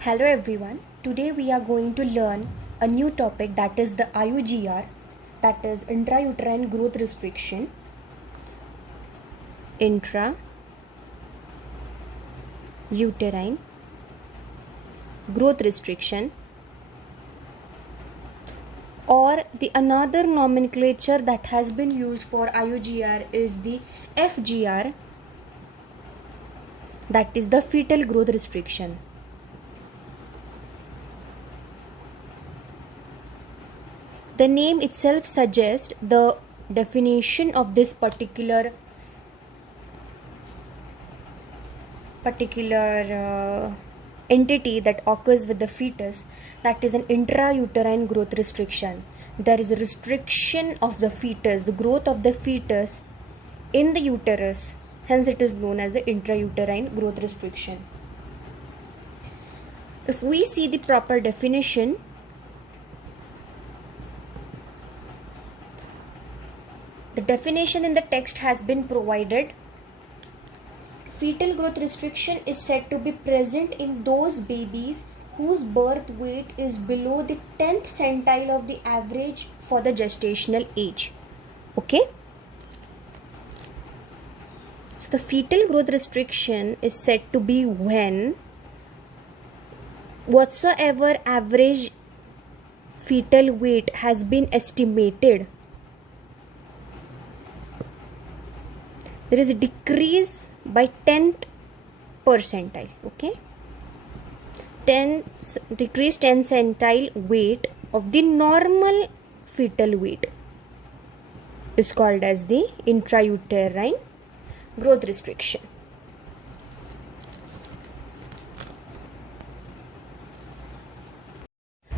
Hello everyone. Today we are going to learn a new topic, that is the IUGR, that is intrauterine growth restriction. Intrauterine growth restriction, or the another nomenclature that has been used for IUGR is the FGR, that is the fetal growth restriction. The name itself suggests the definition of this particular entity that occurs with the fetus, that is an intrauterine growth restriction. There is a restriction of the fetus, the growth of the fetus in the uterus, hence it is known as the intrauterine growth restriction. If we see the proper definition, the definition in the text has been provided. Fetal growth restriction is said to be present in those babies whose birth weight is below the 10th centile of the average for the gestational age. Okay? So the fetal growth restriction is said to be when whatsoever average fetal weight has been estimated, there is a decrease by 10th percentile. Okay, decrease 10 centile weight of the normal fetal weight is called as the intrauterine growth restriction.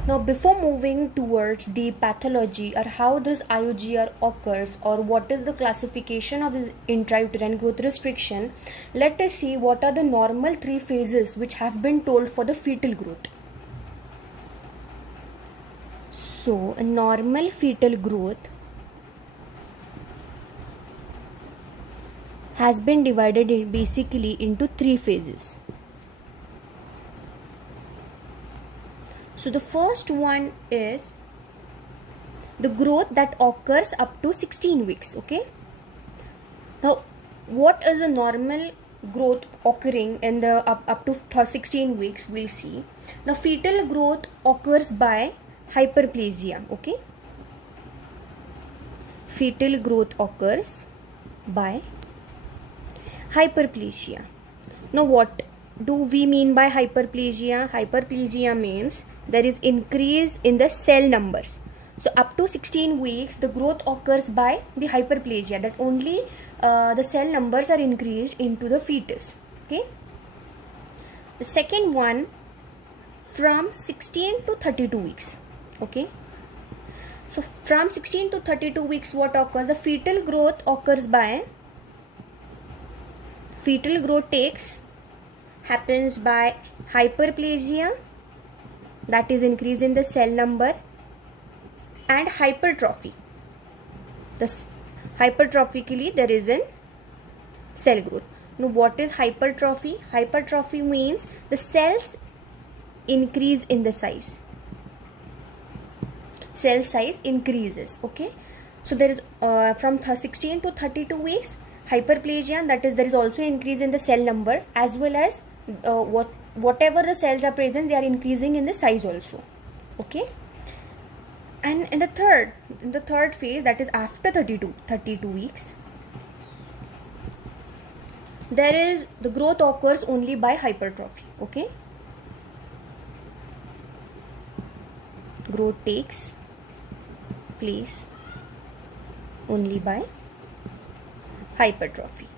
Now, before moving towards the pathology or how this IUGR occurs or what is the classification of this intrauterine growth restriction, let us see what are the normal three phases which have been told for the fetal growth. So, a normal fetal growth has been divided basically into three phases. So the first one is the growth that occurs up to 16 weeks. Okay. Now, what is a normal growth occurring in the up to 16 weeks? We'll see. Now, fetal growth occurs by hyperplasia. Okay. Fetal growth occurs by hyperplasia. Now, what do we mean by hyperplasia? Hyperplasia means there is increase in the cell numbers. So up to 16 weeks, the growth occurs by the hyperplasia, that only the cell numbers are increased into the fetus. Okay. The second one, from 16 to 32 weeks. Okay. So from 16 to 32 weeks, what occurs? The fetal growth occurs by, fetal growth happens by hyperplasia, that is increase in the cell number, and hypertrophy. This hypertrophically there is a cell growth. Now, what is hypertrophy? Hypertrophy means the cells increase in the size. Cell size increases. Okay. So there is from 16 to 32 weeks hyperplasia, that is there is also increase in the cell number, as well as whatever the cells are present, they are increasing in the size also. Okay. And in the third phase, that is after 32 weeks, there is the growth occurs only by hypertrophy. Okay. Growth takes place only by hypertrophy,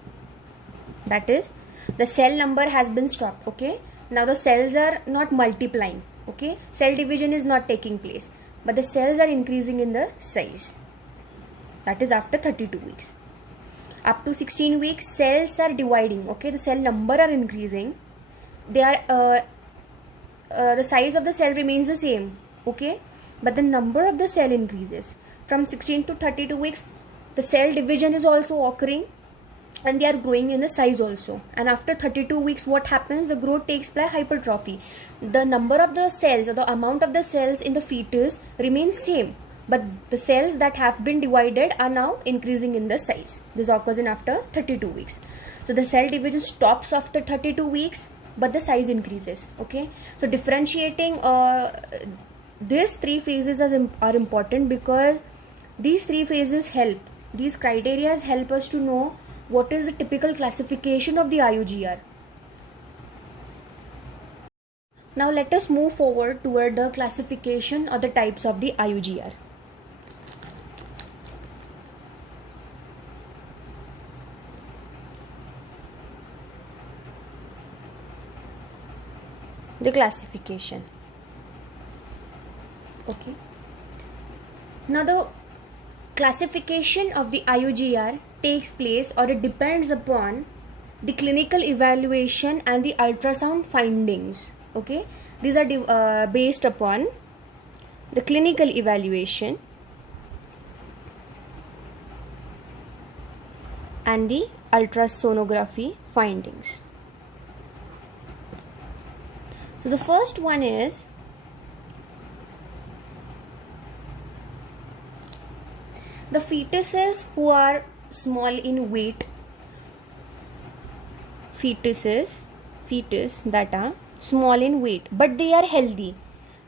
that is the cell number has been stopped. Okay. Now the cells are not multiplying. Okay. Cell division is not taking place, but the cells are increasing in the size. That is after 32 weeks. Up to 16 weeks, cells are dividing. Okay. The cell number are increasing. They are the size of the cell remains the same. Okay. But the number of the cell increases. From 16 to 32 weeks, the cell division is also occurring. and they are growing in the size also. And after 32 weeks, what happens? The growth takes place hypertrophy. The number of the cells or the amount of the cells in the fetus remains same, but the cells that have been divided are now increasing in the size. This occurs in after 32 weeks. So the cell division stops after 32 weeks, but the size increases. Okay, so differentiating these three phases are important, because these three phases help, these criteria help us to know what is the typical classification of the IUGR. Now let us move forward toward the classification or the types of the IUGR. The classification. Okay. Now the classification of the IUGR takes place, or it depends upon the clinical evaluation and the ultrasound findings. Okay, these are based upon the clinical evaluation and the ultrasonography findings. So the first one is the fetuses who are small in weight. Fetus that are small in weight but they are healthy.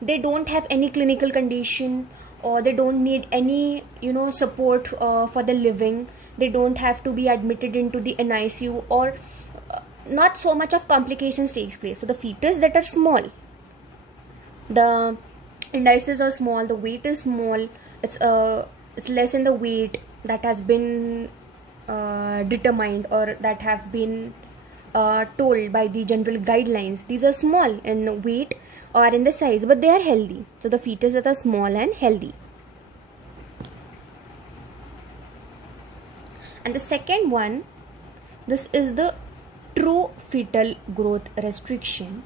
They don't have any clinical condition, or they don't need any support for the living. They don't have to be admitted into the NICU, or not so much of complications takes place. So the fetus that are small, the indices are small, the weight is small, it's less in the weight that has been determined or that have been told by the general guidelines. These are small in weight or in the size, but they are healthy. So the fetus that are small and healthy. And the second one, this is the true fetal growth restriction,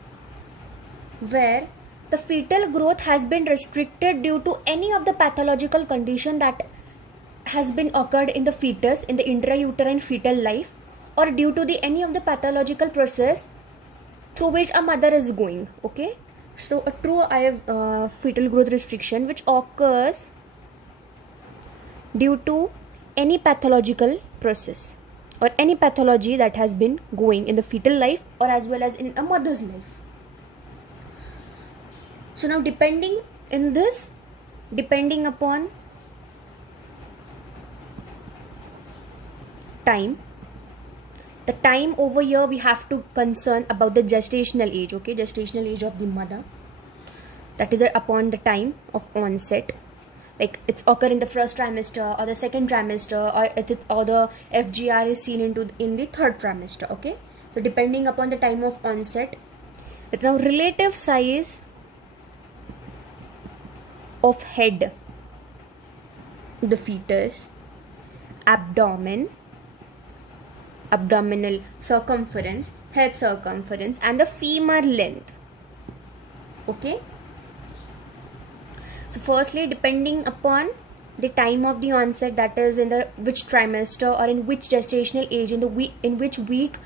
where the fetal growth has been restricted due to any of the pathological condition that has been occurred in the fetus, in the intrauterine fetal life, or due to any of the pathological process through which a mother is going. Okay, so a true fetal growth restriction which occurs due to any pathological process or any pathology that has been going in the fetal life or as well as in a mother's life. So now depending upon time, the time over here we have to concern about the gestational age. Okay, gestational age of the mother, that is upon the time of onset, like it's occur in the first trimester or the second trimester, or the FGR is seen in the third trimester. Okay, so depending upon the time of onset. Now relative size of head, the fetus, abdominal circumference, head circumference, and the femur length. Okay, so firstly, depending upon the time of the onset, that is in the which trimester or in which gestational age, in which week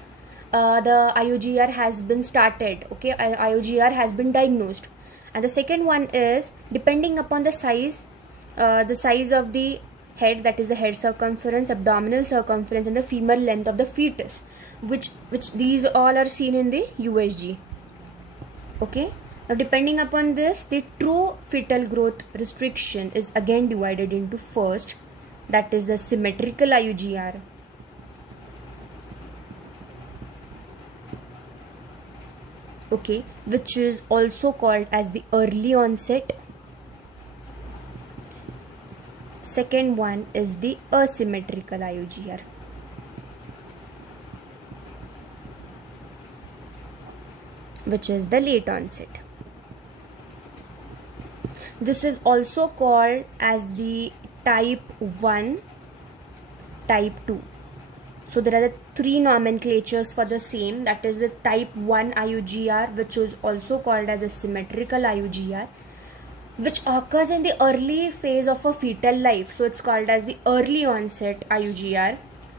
the IUGR has been started. Okay, IUGR has been diagnosed. And the second one is depending upon the size of the head, that is the head circumference, abdominal circumference, and the femur length of the fetus, which these all are seen in the USG. Okay, now depending upon this, the true fetal growth restriction is again divided into first, that is the symmetrical IUGR, okay, which is also called as the early onset. Second one is the asymmetrical IUGR, which is the late onset. This is also called as the type 1, type 2. So there are the three nomenclatures for the same, that is the type 1 IUGR, which is also called as a symmetrical IUGR, which occurs in the early phase of a fetal life. So it's called as the early onset IUGR.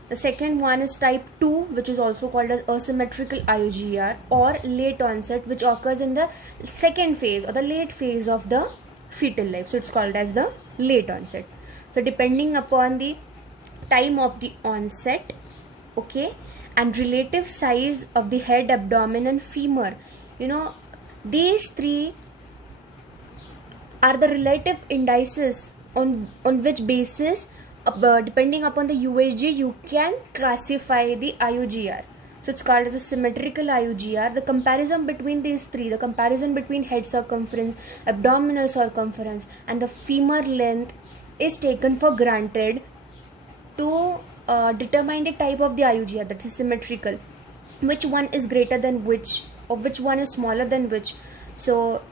The second one is type 2, which is also called as asymmetrical IUGR, or late onset, which occurs in the second phase or the late phase of the fetal life. So it's called as the late onset. So depending upon the time of the onset, okay, and relative size of the head, abdomen and femur, these three are the relative indices on which basis, depending upon the USG, you can classify the IUGR. So it's called as a symmetrical IUGR. The comparison between these three, the comparison between head circumference, abdominal circumference and the femur length is taken for granted to determine the type of the IUGR, that is symmetrical. Which one is greater than which, or which one is smaller than which. So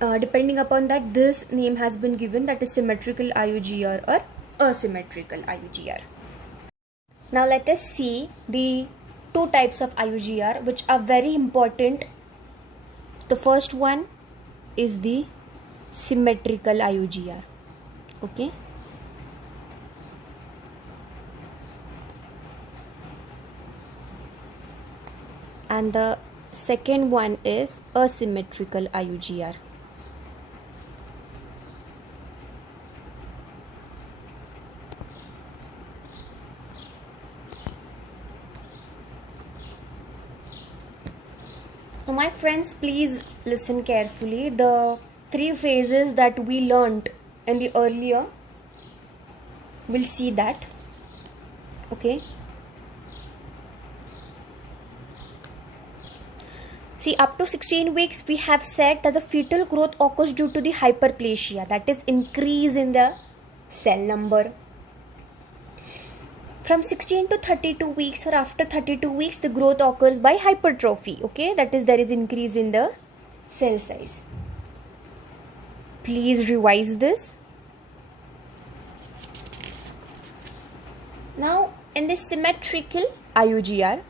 depending upon that, this name has been given, that is symmetrical IUGR or asymmetrical IUGR. Now let us see the two types of IUGR which are very important. The first one is the symmetrical IUGR. Okay. And the second one is asymmetrical IUGR. So my friends, please listen carefully. The three phases that we learned in the earlier, we'll see that. Okay. See, up to 16 weeks, we have said that the fetal growth occurs due to the hyperplasia, that is increase in the cell number. From 16 to 32 weeks or after 32 weeks, the growth occurs by hypertrophy, okay, that is there is increase in the cell size. Please revise this. Now, in the symmetrical IUGR,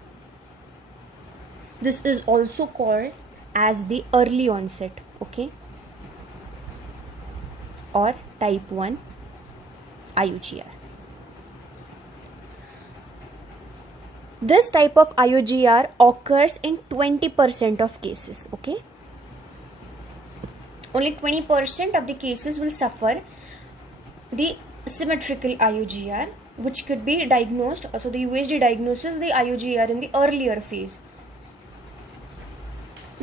this is also called as the early onset, okay, or type 1 IUGR. This type of IUGR occurs in 20% of cases, okay. Only 20% of the cases will suffer the symmetrical IUGR, which could be diagnosed, so the USG diagnoses the IUGR in the earlier phase.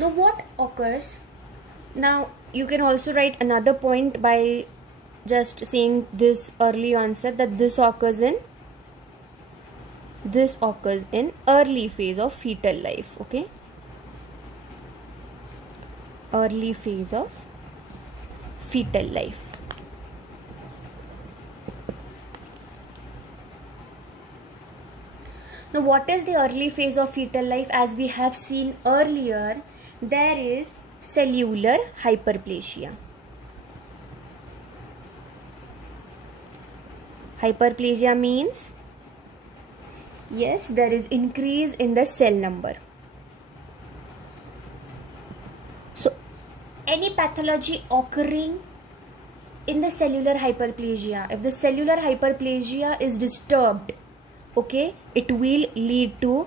Now what occurs? Now you can also write another point by just saying this early onset, that this occurs in early phase of fetal life, okay, early phase of fetal life. Now what is the early phase of fetal life? As we have seen earlier, there is cellular hyperplasia. Hyperplasia means, yes, there is increase in the cell number. So any pathology occurring in the cellular hyperplasia, if the cellular hyperplasia is disturbed, okay, it will lead to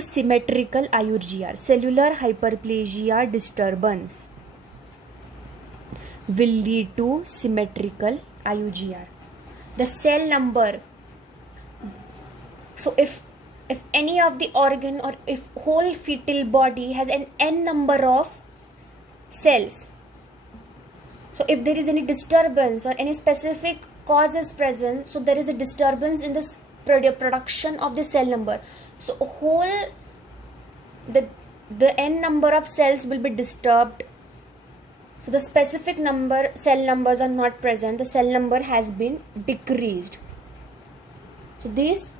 symmetrical IUGR. Cellular hyperplasia disturbance will lead to symmetrical IUGR. The cell number, so if any of the organ or if whole fetal body has an n number of cells, so if there is any disturbance or any specific cause is present, so there is a disturbance in this production of the cell number, so the n number of cells will be disturbed, so the specific cell numbers are not present, the cell number has been decreased. So this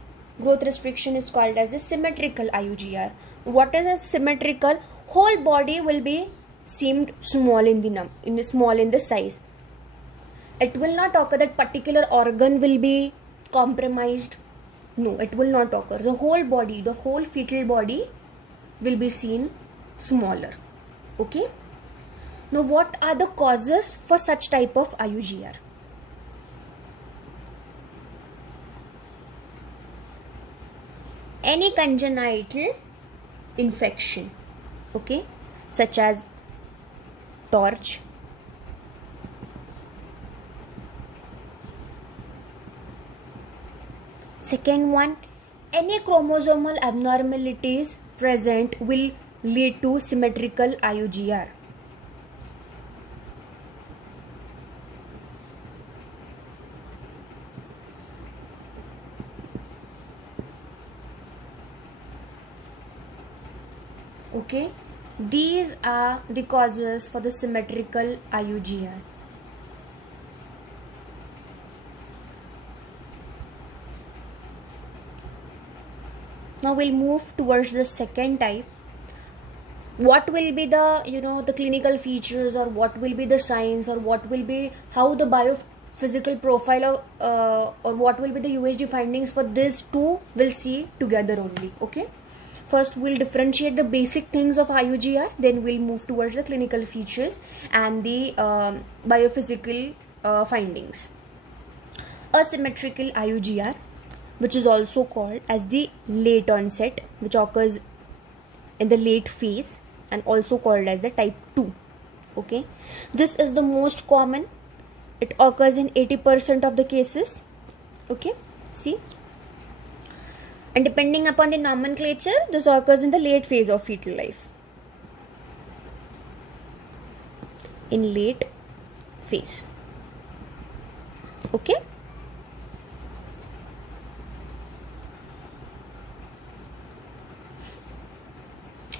growth restriction is called as the symmetrical IUGR. What is a symmetrical? Whole body will be seemed small in the size. It will not occur that particular organ will be compromised. No, it will not occur. The whole body, the whole fetal body will be seen smaller. Okay. Now what are the causes for such type of IUGR? any congenital infection, okay, such as torch, second one, any chromosomal abnormalities present will lead to symmetrical IUGR. Okay, these are the causes for the symmetrical IUGR. Now we'll move towards the second type. What will be the the clinical features, or what will be the signs, or what will be how the biophysical profile of or what will be the USG findings for these two, we'll see together only. Okay, first we'll differentiate the basic things of IUGR, then we'll move towards the clinical features and the biophysical findings. Asymmetrical IUGR, which is also called as the late onset, which occurs in the late phase, and also called as the type 2. Okay, this is the most common. It occurs in 80% of the cases. Okay, see, and depending upon the nomenclature, this occurs in the late phase of fetal life. In late phase. Okay,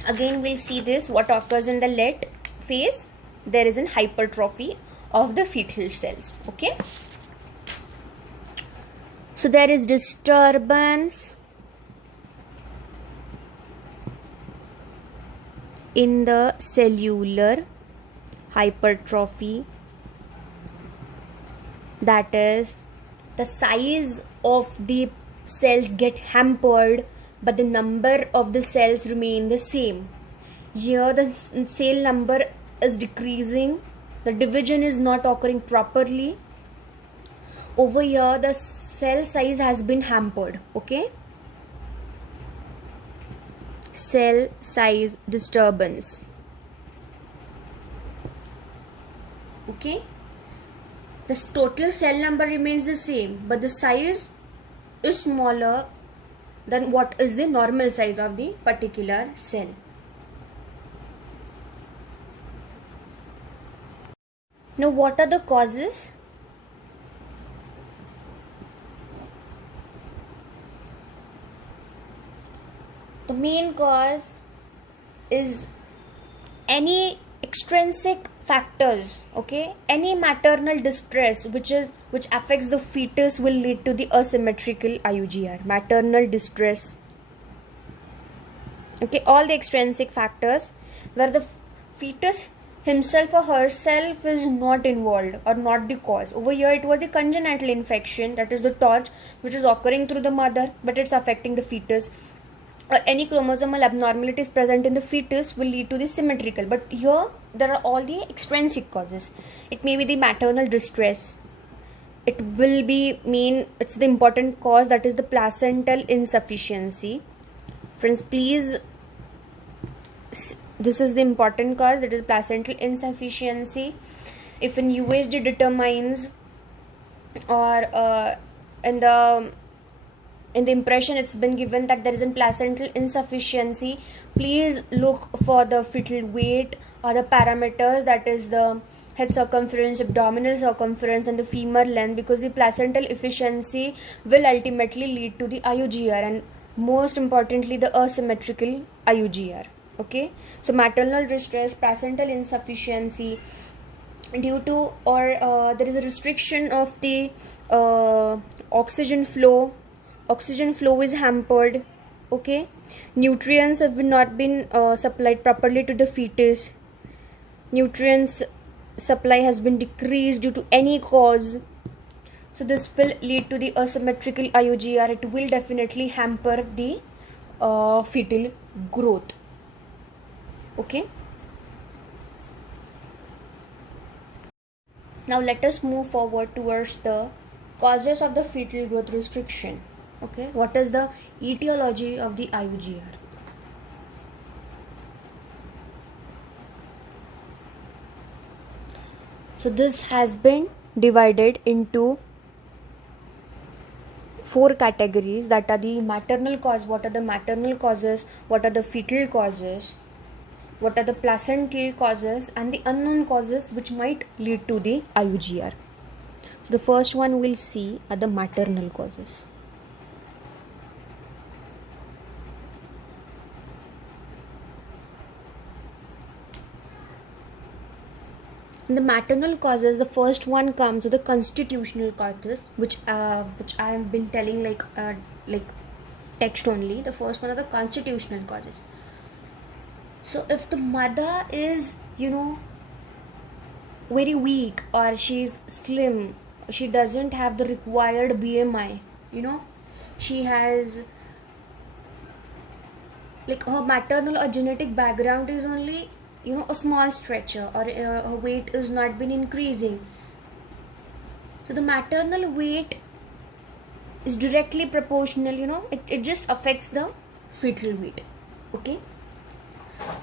again we'll see this, what occurs in the late phase. There is an hypertrophy of the fetal cells. Okay, so there is disturbance in the cellular hypertrophy, that is, the size of the cells get hampered, but the number of the cells remain the same. Here the cell number is decreasing, the division is not occurring properly. Over here the cell size has been hampered. Okay, cell size disturbance. Okay, the total cell number remains the same, but the size is smaller than what is the normal size of the particular cell. Now what are the causes? The main cause is any extrinsic factors. Okay, any maternal distress which affects the fetus will lead to the asymmetrical IUGR. Maternal distress. Okay, all the extrinsic factors where the fetus himself or herself is not involved or not the cause. Over here it was the congenital infection, that is the torch, which is occurring through the mother, but it's affecting the fetus. Or any chromosomal abnormalities present in the fetus will lead to the symmetrical. But here there are all the extrinsic causes. It may be the maternal distress. It will be it's the important cause, that is the placental insufficiency. Friends, please, this is the important cause, that is placental insufficiency. If an USG determines, or in the impression it's been given that there is a placental insufficiency, please look for the fetal weight or the parameters, that is the head circumference, abdominal circumference, and the femur length, because the placental efficiency will ultimately lead to the IUGR, and most importantly the asymmetrical IUGR. Okay, so maternal distress, placental insufficiency due to, or there is a restriction of the oxygen flow is hampered. Okay, nutrients have not been supplied properly to the fetus, nutrients supply has been decreased due to any cause, so this will lead to the asymmetrical IUGR. It will definitely hamper the fetal growth. Okay, now let us move forward towards the causes of the fetal growth restriction. Okay, what is the etiology of the IUGR? So this has been divided into 4 categories, that are the maternal cause. What are the maternal causes? What are the fetal causes? What are the placental causes? And the unknown causes which might lead to the IUGR. So the first one we'll see are the maternal causes. In the maternal causes, the first one comes with the constitutional causes, which I have been telling like text only. The first one are the constitutional causes. So if the mother is, very weak, or she's slim, she doesn't have the required BMI, she has, like, her maternal or genetic background is only, a small stretcher, or her weight is not been increasing. So the maternal weight is directly proportional, it just affects the fetal weight. Okay,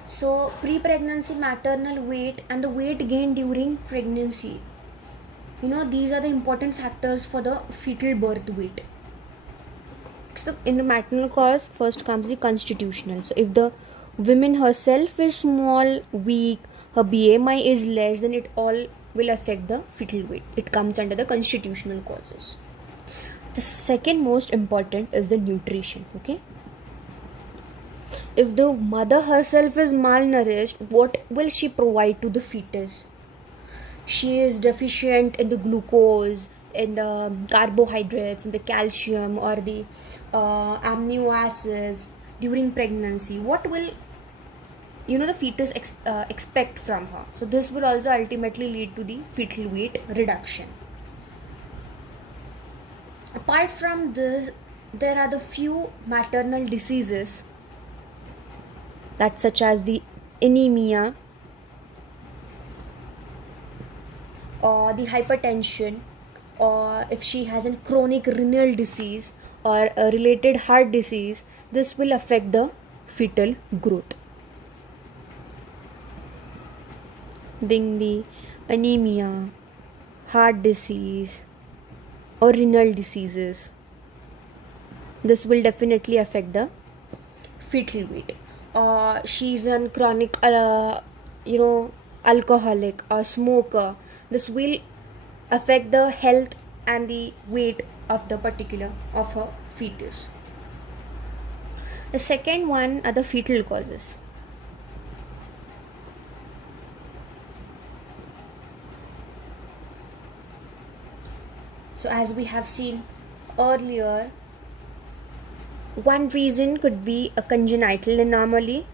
so pre-pregnancy maternal weight and the weight gain during pregnancy, these are the important factors for the fetal birth weight. So in the maternal cause, first comes the constitutional. So if the woman herself is small, weak, her BMI is less, then it all will affect the fetal weight. It comes under the constitutional causes. The second most important is the nutrition. Okay, if the mother herself is malnourished, what will she provide to the fetus? She is deficient in the glucose, in the carbohydrates, in the calcium, or the amino acids during pregnancy. What will the fetus expect from her? So this will also ultimately lead to the fetal weight reduction. Apart from this, there are the few maternal diseases, that such as the anemia, or the hypertension, or if she has a chronic renal disease or a related heart disease, this will affect the fetal growth. Being the anemia, heart disease, or renal diseases, this will definitely affect the fetal weight. She's a chronic alcoholic or smoker, this will affect the health and the weight of the particular of her fetus. The second one are the fetal causes. So as we have seen earlier, one reason could be a congenital anomaly.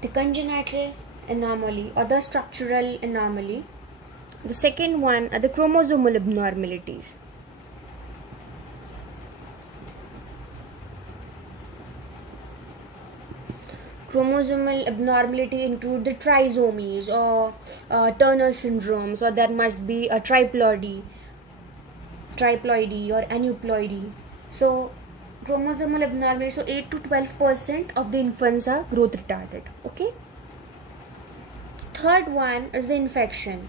The congenital anomaly or the structural anomaly. The second one are the chromosomal abnormalities. Chromosomal abnormality include the trisomies or Turner syndromes, or there must be a triploidy or aneuploidy. So chromosomal abnormality, so 8 to 12% of the infants are growth retarded. Okay. Third one is the infection.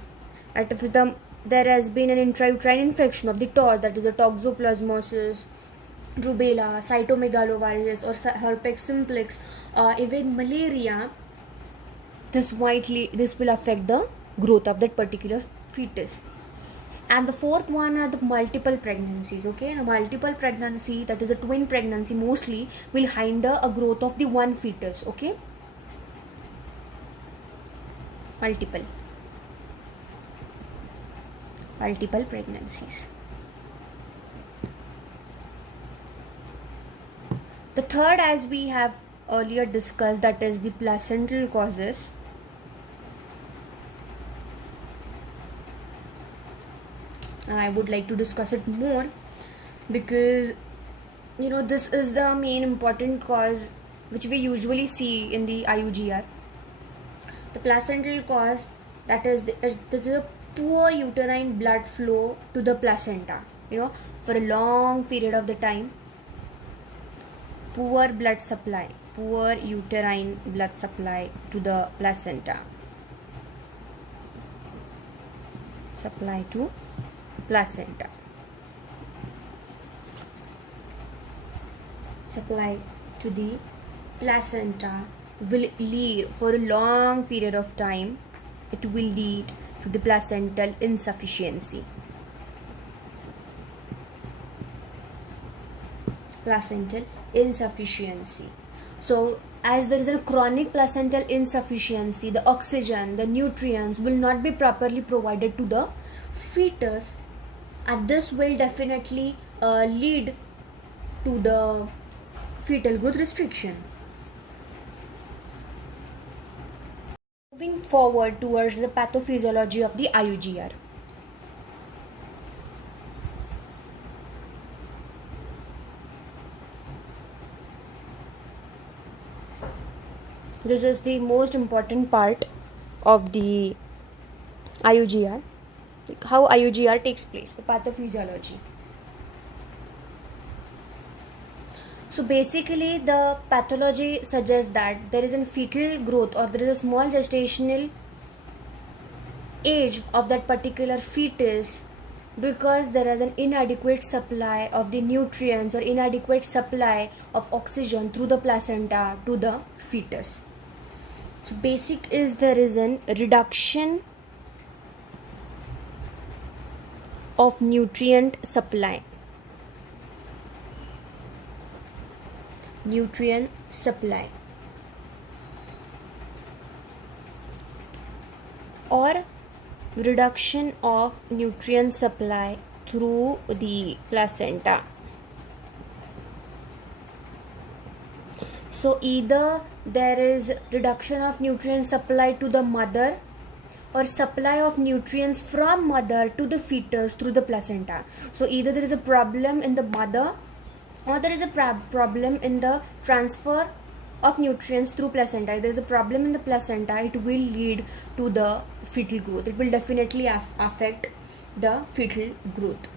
That if there has been an intrauterine infection of the TOR, that is the toxoplasmosis, rubella, cytomegalovirus, or herpes simplex, even malaria, this will affect the growth of that particular fetus. And the fourth one are the multiple pregnancies. Okay, the multiple pregnancy, that is a twin pregnancy, mostly will hinder a growth of the one fetus. Okay, multiple pregnancies. The third, as we have earlier discussed, that is the placental causes. I would like to discuss it more because this is the main important cause which we usually see in the IUGR. The placental cause that is this is a poor uterine blood flow to the placenta, for a long period of the time. Poor uterine blood supply to the placenta. Supply to placenta. Supply to the placenta will lead, for a long period of time, it will lead to the placental insufficiency. Placental insufficiency. So as there is a chronic placental insufficiency, the oxygen, the nutrients will not be properly provided to the fetus, and this will definitely lead to the fetal growth restriction. Moving forward towards the pathophysiology of the IUGR. This is the most important part of the IUGR, how IUGR takes place, the pathophysiology. So basically the pathology suggests that there is a fetal growth, or there is a small gestational age of that particular fetus, because there is an inadequate supply of the nutrients or inadequate supply of oxygen through the placenta to the fetus. So basic is there is a reduction of nutrient supply. Nutrient supply, or reduction of nutrient supply through the placenta. So either there is reduction of nutrient supply to the mother, or supply of nutrients from mother to the fetus through the placenta. So either there is a problem in the mother, or there is a problem in the transfer of nutrients through placenta. If there is a problem in the placenta, it will lead to the fetal growth. It will definitely affect the fetal growth.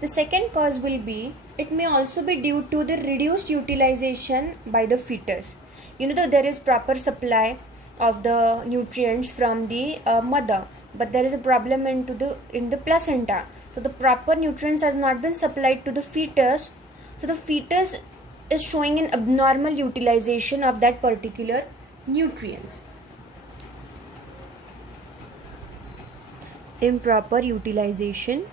The second cause will be, it may also be due to the reduced utilization by the fetus. There is proper supply of the nutrients from the mother, but there is a problem in the placenta. So the proper nutrients has not been supplied to the fetus. So the fetus is showing an abnormal utilization of that particular nutrients. Improper utilization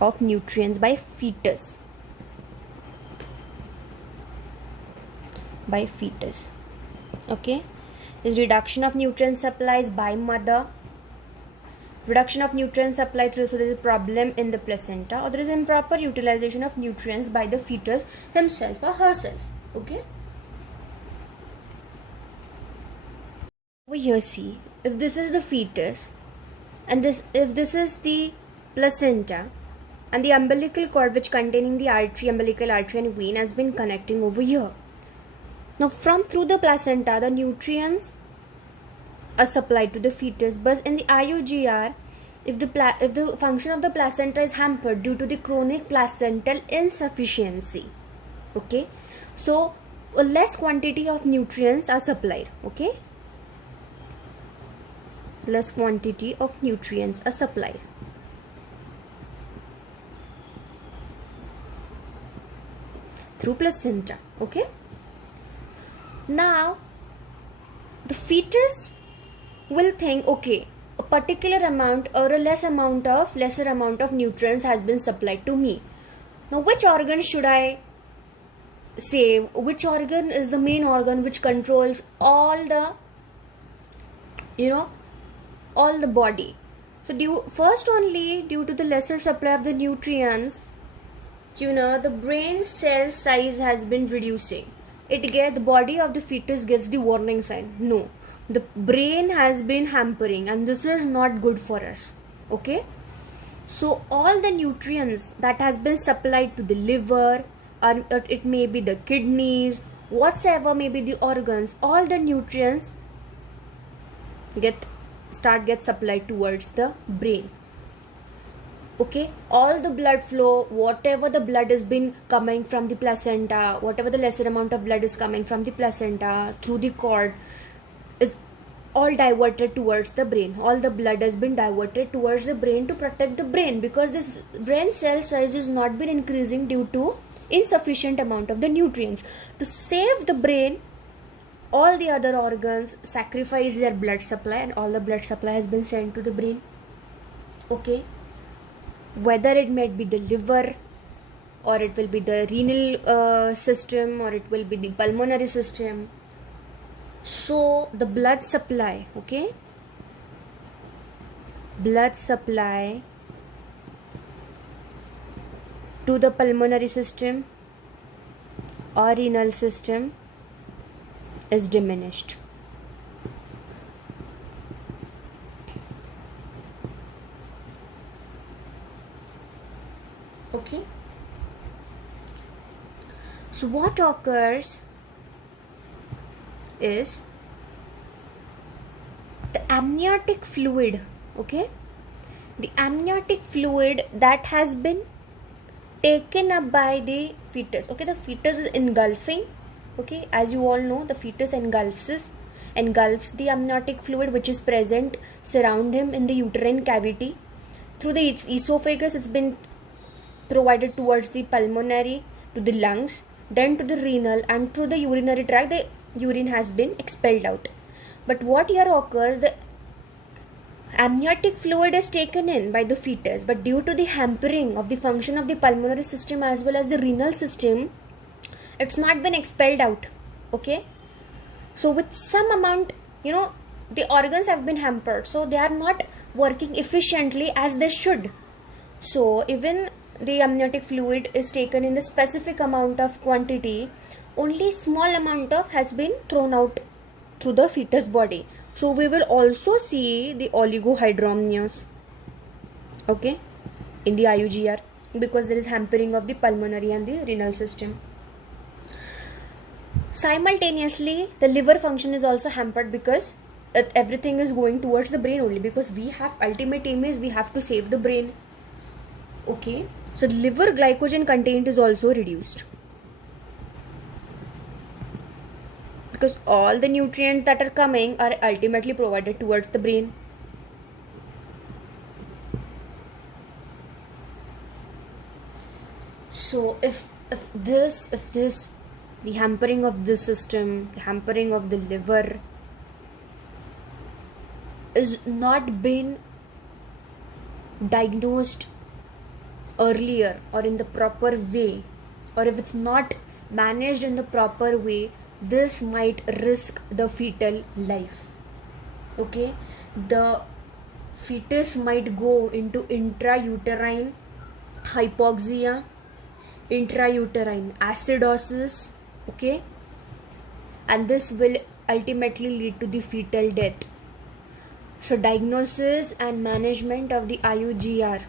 of nutrients by fetus. Okay, is reduction of nutrient supplies by mother, reduction of nutrient supply through, so there is a problem in the placenta, or there is improper utilization of nutrients by the fetus himself or herself. Okay, over here see, if this is the fetus, and if this is the placenta, and the umbilical cord which containing the umbilical artery and vein has been connecting over here. Now through the placenta, the nutrients are supplied to the fetus, but in the IUGR, if the function of the placenta is hampered due to the chronic placental insufficiency, okay, so a less quantity of nutrients are supplied. Okay, less quantity of nutrients are supplied. Through placenta. Okay, now the fetus will think, okay, a particular amount or a lesser amount of nutrients has been supplied to me. Now which organ should I save? Which organ is the main organ which controls all the body? So due to the lesser supply of the nutrients, the brain cell size has been reducing. The body of the fetus gets the warning sign. No, the brain has been hampering, and this is not good for us. Okay, So all the nutrients that has been supplied to the liver, or it may be the kidneys, whatsoever may be the organs, all the nutrients get supplied towards the brain. Okay, all the blood flow, whatever the blood has been coming from the placenta, whatever the lesser amount of blood is coming from the placenta through the cord, is all diverted towards the brain. All the blood has been diverted towards the brain to protect the brain, because this brain cell size is not been increasing due to insufficient amount of the nutrients. To save the brain, all the other organs sacrifice their blood supply, and all the blood supply has been sent to the brain. Okay, whether it may be the liver, or it will be the renal system, or it will be the pulmonary system. So the blood supply, okay, blood supply to the pulmonary system or renal system is diminished. Okay, so what occurs is the amniotic fluid. Okay, the amniotic fluid that has been taken up by the fetus. Okay, the fetus is engulfing. Okay, as you all know, the fetus engulfs the amniotic fluid which is present surround him in the uterine cavity. Through the esophagus, it's been provided towards the pulmonary, to the lungs, then to the renal, and through the urinary tract the urine has been expelled out. But what here occurs, the amniotic fluid is taken in by the fetus, but due to the hampering of the function of the pulmonary system as well as the renal system, it's not been expelled out. Okay, so with some amount, the organs have been hampered, so they are not working efficiently as they should. So even the amniotic fluid is taken in the specific amount of quantity, only small amount of has been thrown out through the fetus body. So we will also see the oligohydramnios, okay, in the IUGR, because there is hampering of the pulmonary and the renal system. Simultaneously, the liver function is also hampered, because everything is going towards the brain only, because we have ultimate aim is we have to save the brain. Okay, so the liver glycogen content is also reduced, because all the nutrients that are coming are ultimately provided towards the brain. So if this the hampering of this system, the hampering of the liver is not been diagnosed earlier or in the proper way, or if it's not managed in the proper way, this might risk the fetal life. Okay, the fetus might go into intrauterine hypoxia, intrauterine acidosis. Okay, and this will ultimately lead to the fetal death. So diagnosis and management of the IUGR,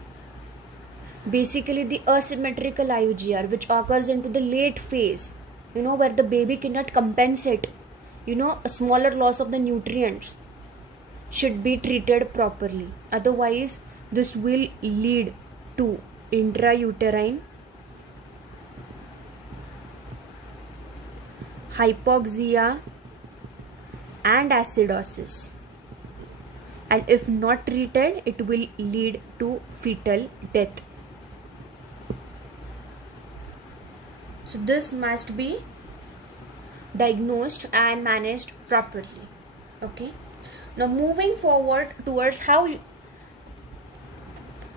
basically the asymmetrical IUGR, which occurs into the late phase, where the baby cannot compensate, a smaller loss of the nutrients, should be treated properly. Otherwise, this will lead to intrauterine hypoxia and acidosis, and if not treated, it will lead to fetal death. So this must be diagnosed and managed properly. Okay, now moving forward towards how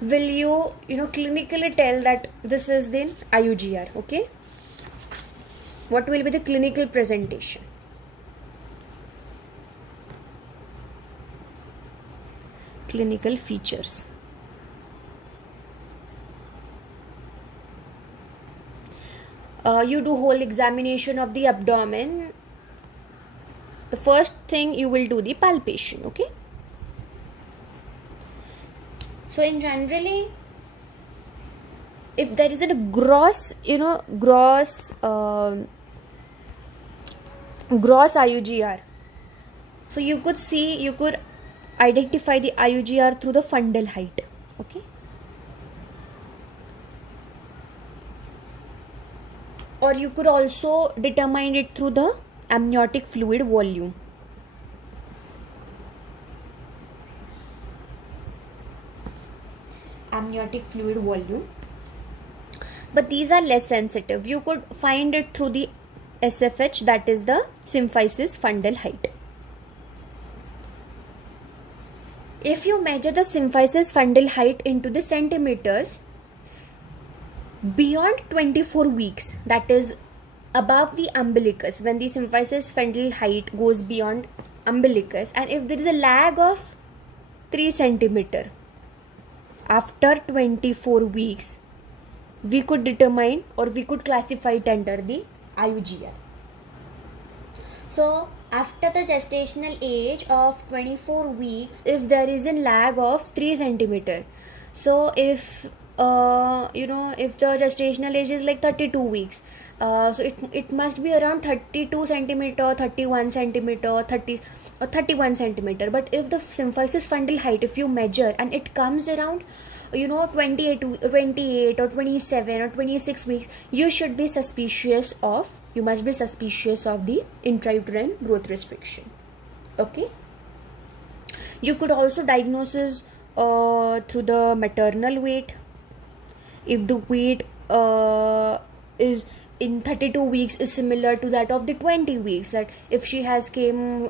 will you clinically tell that this is the IUGR. Okay, what will be the clinical presentation? Clinical features. You do whole examination of the abdomen. The first thing you will do the palpation. Okay, so in generally if there is a gross, gross IUGR, so you could identify the IUGR through the fundal height. Okay, or you could also determine it through the amniotic fluid volume. Amniotic fluid volume, but these are less sensitive. You could find it through the SFH, that is the symphysis fundal height. If you measure the symphysis fundal height into the centimeters, beyond 24 weeks, that is above the umbilicus, when the symphysis fundal height goes beyond umbilicus, and if there is a lag of 3 centimeter after 24 weeks, we could determine, or we could classify it under the IUGR. So after the gestational age of 24 weeks, if there is a lag of 3 centimeter, so if if the gestational age is like 32 weeks, so it must be around 32 centimeter, 31 centimeter, 30 or 31 centimeter. But if the symphysis fundal height, if you measure and it comes around 28 or 27 or 26 weeks, you must be suspicious of the intrauterine growth restriction. Okay, you could also diagnose through the maternal weight. If the weight is in 32 weeks is similar to that of the 20 weeks, that if she has came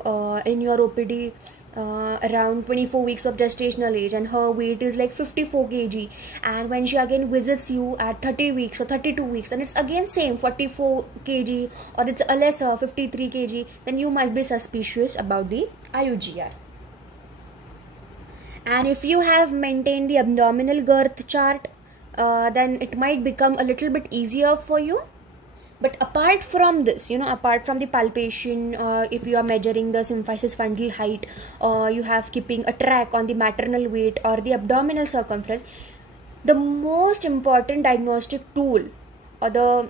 in your OPD around 24 weeks of gestational age and her weight is like 54 kg, and when she again visits you at 30 weeks or 32 weeks and it's again same 44 kg, or it's a lesser 53 kg, then you must be suspicious about the IUGR. And if you have maintained the abdominal girth chart, then it might become a little bit easier for you. But apart from this, apart from the palpation, if you are measuring the symphysis fundal height, or you have keeping a track on the maternal weight or the abdominal circumference, the most important diagnostic tool, or the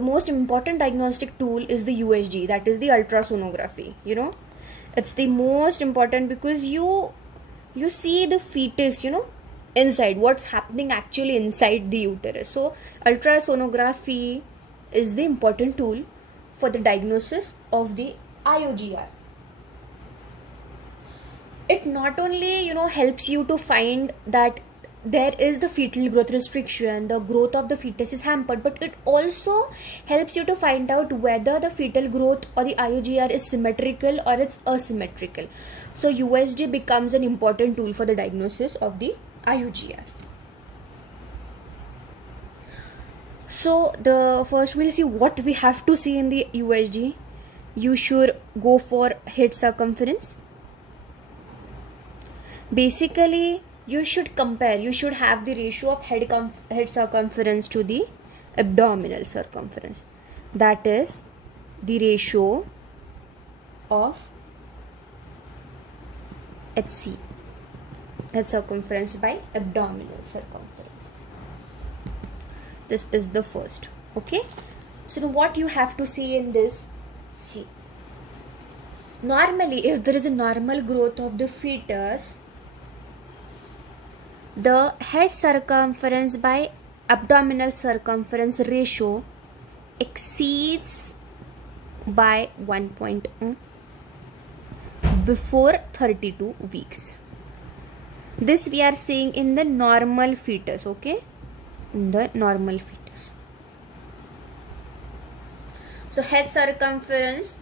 most important diagnostic tool is the USG, that is the ultrasonography. It's the most important, because you see the fetus, inside, what's happening actually inside the uterus. So ultrasonography is the important tool for the diagnosis of the IUGR. It not only helps you to find that there is the fetal growth restriction, the growth of the fetus is hampered, but it also helps you to find out whether the fetal growth or the IUGR is symmetrical or it's asymmetrical. So USG becomes an important tool for the diagnosis of the IUGR. So the first we'll see what we have to see in the USG. You should go for head circumference. Basically, you should compare, you should have the ratio of head circumference to the abdominal circumference. That is the ratio of HC, head circumference by abdominal circumference. This is the first. Okay, so now what you have to see in this, see, normally if there is a normal growth of the fetus, the head circumference by abdominal circumference ratio exceeds by 1.1 before 32 weeks. This we are seeing in the normal fetus. Okay, in the normal fetus. So head circumference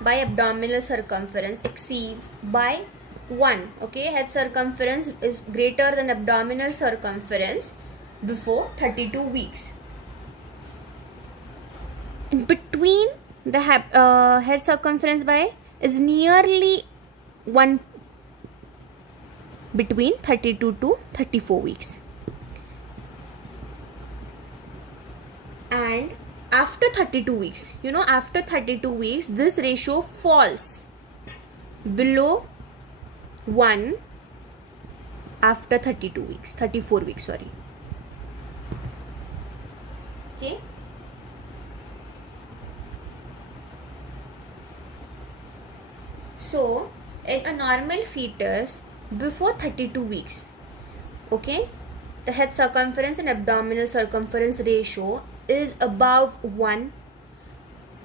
by abdominal circumference exceeds by 1. Okay, head circumference is greater than abdominal circumference before 32 weeks. In between the head circumference by is nearly 1 between 32 to 34 weeks. And after 32 weeks, after 32 weeks, this ratio falls below 1 after 34 weeks, sorry. Okay. So in a normal fetus before 32 weeks, okay, the head circumference and abdominal circumference ratio is above 1.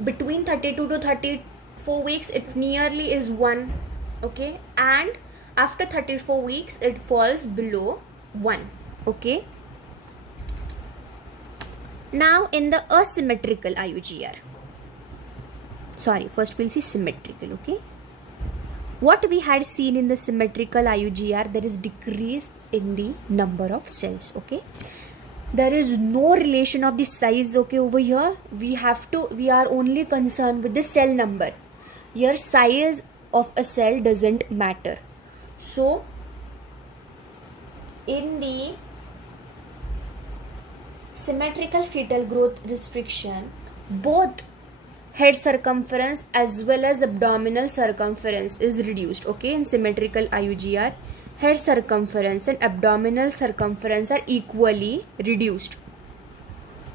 Between 32 to 34 weeks it nearly is 1, okay, and after 34 weeks it falls below 1, okay. Now in the asymmetrical IUGR, sorry, first we'll see symmetrical, okay. What we had seen in the symmetrical IUGR, there is decrease in the number of cells, okay. There is no relation of the size, okay. Over here we are only concerned with the cell number. Your size of a cell doesn't matter. So in the symmetrical fetal growth restriction, both head circumference as well as abdominal circumference is reduced, okay. In symmetrical IUGR, head circumference and abdominal circumference are equally reduced.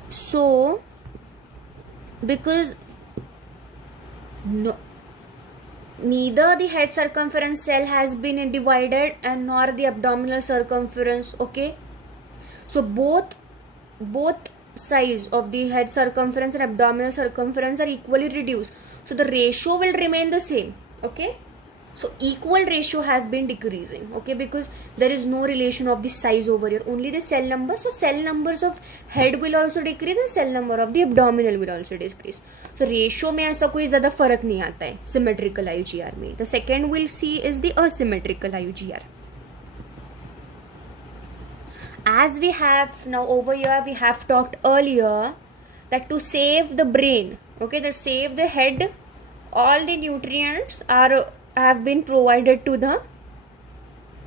So because neither the head circumference cell has been divided and nor the abdominal circumference, okay. So both size of the head circumference and abdominal circumference are equally reduced, so the ratio will remain the same, okay. So equal ratio has been decreasing, okay, because there is no relation of the size over here, only the cell number. So cell numbers of head will also decrease and cell number of the abdominal will also decrease. So ratio में ऐसा कोई ज़्यादा फर्क नहीं आता है symmetrical IUGR में. The second we'll see is the asymmetrical IUGR. As we have now over here, we have talked earlier that to save the brain, okay, that save the head, all the nutrients have been provided to the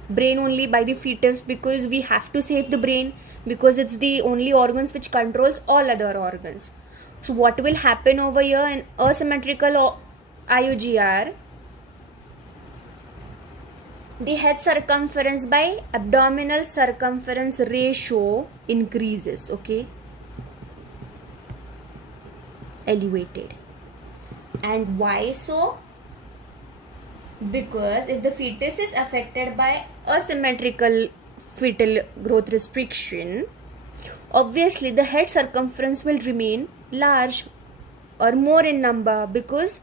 brain only by the fetus, because we have to save the brain because it's the only organs which controls all other organs. So what will happen over here in asymmetrical IUGR? The head circumference by abdominal circumference ratio increases, okay, elevated. And why so? Because if the fetus is affected by asymmetrical fetal growth restriction, obviously the head circumference will remain large or more in number, because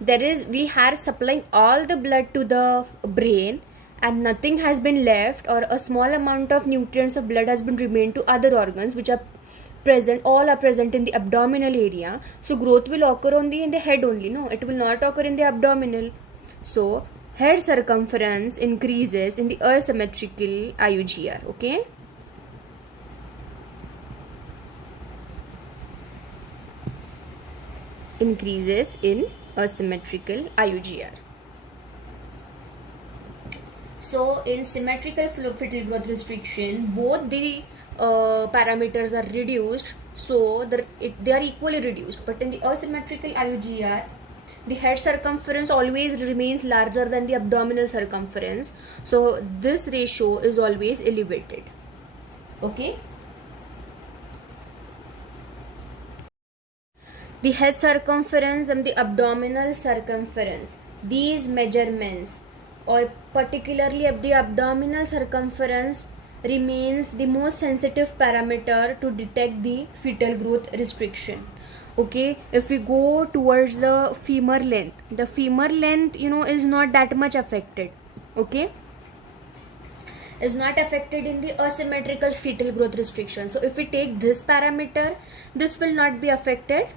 we are supplying all the blood to the brain and nothing has been left, or a small amount of nutrients of blood has been remained to other organs which are present, all are present in the abdominal area. So growth will occur only in the head only, no, it will not occur in the abdominal. So head circumference increases in the asymmetrical IUGR, okay. Increases in asymmetrical IUGR. So in symmetrical fetal growth restriction, both the parameters are reduced, so they are equally reduced. But in the asymmetrical IUGR, the head circumference always remains larger than the abdominal circumference, so this ratio is always elevated, okay. The head circumference and the abdominal circumference, these measurements, or particularly of the abdominal circumference, remains the most sensitive parameter to detect the fetal growth restriction, okay. If we go towards the femur length, is not that much affected, okay, is not affected in the asymmetrical fetal growth restriction. So if we take this parameter, this will not be affected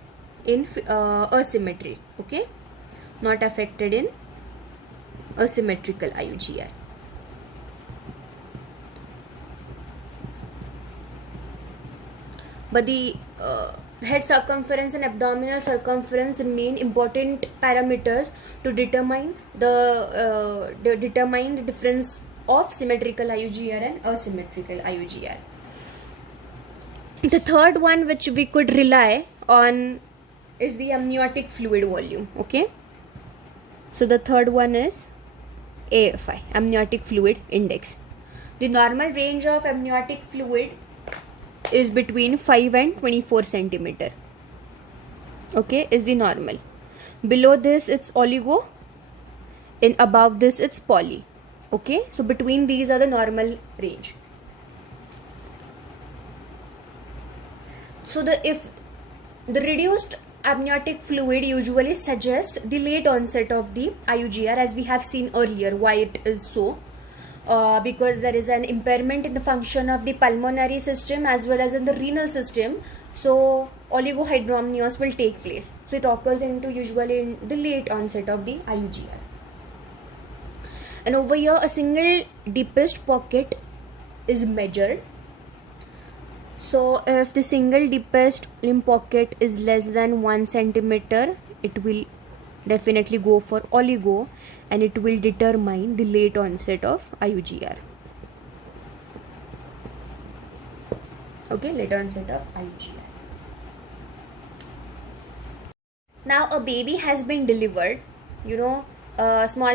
in asymmetry, okay, not affected in asymmetrical IUGR. But the head circumference and abdominal circumference remain important parameters to determine the difference of symmetrical IUGR and asymmetrical IUGR. The third one which we could rely on is the amniotic fluid volume, okay. So the third one is AFI, amniotic fluid index. The normal range of amniotic fluid is between 5 and 24 centimeter. Okay, is the normal. Below this it's oligo, and above this it's poly. Okay, so between these are the normal range. So if the reduced amniotic fluid usually suggests the late onset of the IUGR, as we have seen earlier. Why it is so? Because there is an impairment in the function of the pulmonary system as well as in the renal system. So oligohydramnios will take place. So it occurs usually in the late onset of the IUGR. And over here a single deepest pocket is measured. So if the single deepest limb pocket is less than 1 centimeter, it will definitely go for oligo, and it will determine the late onset of IUGR. Okay, late onset of IUGR. Now a baby has been delivered, small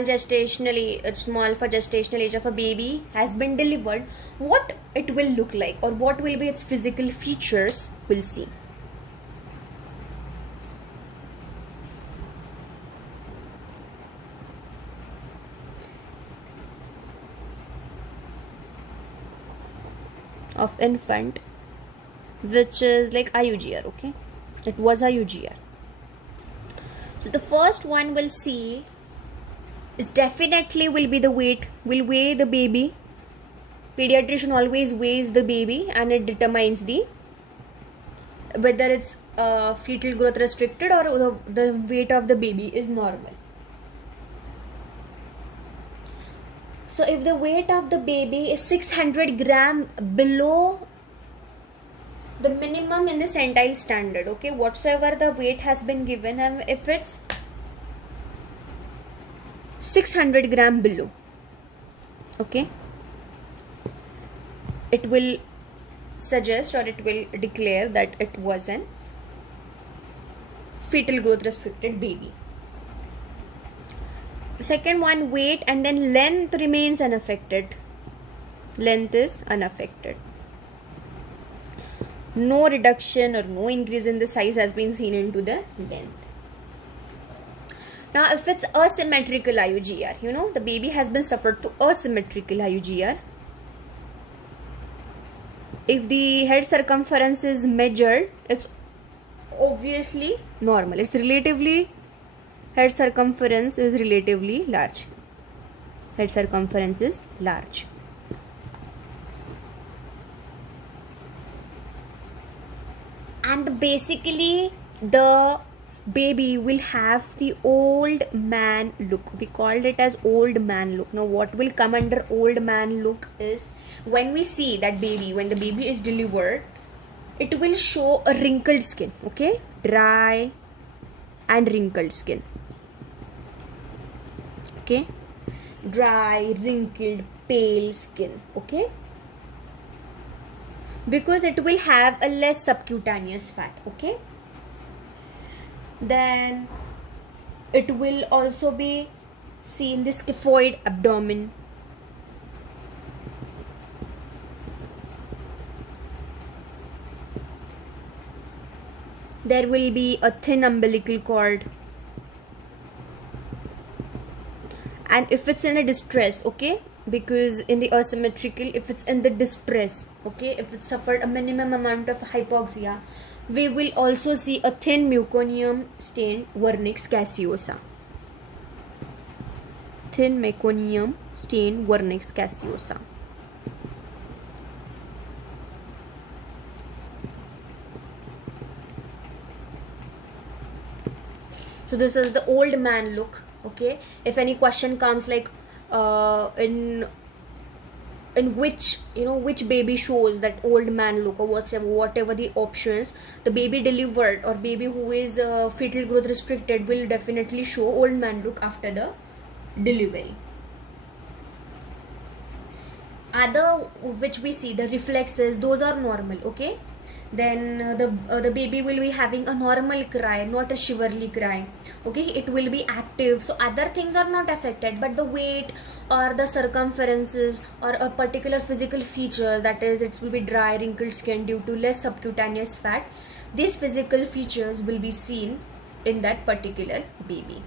for gestational age of a baby has been delivered. What it will look like, or what will be its physical features, we'll see. Of infant, which is like IUGR. Okay, it was IUGR. So the first one we'll see is definitely will be the weight. Will weigh the baby. Pediatrician always weighs the baby, and it determines whether it's fetal growth restricted or the weight of the baby is normal. So if the weight of the baby is 600 gram below the minimum in the centile standard, okay, whatsoever the weight has been given, and if it's 600 gram below, okay, it will suggest, or it will declare that it was an fetal growth restricted baby. The second one, weight, and then length remains unaffected. Length is unaffected. No reduction or no increase in the size has been seen into the length. Now if it's asymmetrical IUGR, the baby has been suffered to asymmetrical IUGR. If the head circumference is measured, it's obviously normal. Head circumference is relatively large. Head circumference is large. And basically the baby will have the old man look. We called it as old man look. Now what will come under old man look is, when we see that baby, when the baby is delivered, it will show a wrinkled skin, okay, dry and wrinkled skin, okay, dry, wrinkled, pale skin, okay, because it will have a less subcutaneous fat, okay. Then it will also be seen the scaphoid abdomen. There will be a thin umbilical cord. And if it's in a distress, okay, because in the asymmetrical, if it's in the distress, okay, if it suffered a minimum amount of hypoxia, we will also see a thin meconium stained vernix caseosa. Thin meconium stained vernix caseosa. So this is the old man look, okay. If any question comes like in which which baby shows that old man look, or whatever the options, the baby delivered or baby who is fetal growth restricted will definitely show old man look after the delivery. Other which we see the reflexes, those are normal, okay. Then the baby will be having a normal cry, not a shiverly cry, okay. It will be active, so other things are not affected, but the weight or the circumferences or a particular physical feature, that is it will be dry wrinkled skin due to less subcutaneous fat, these physical features will be seen in that particular baby.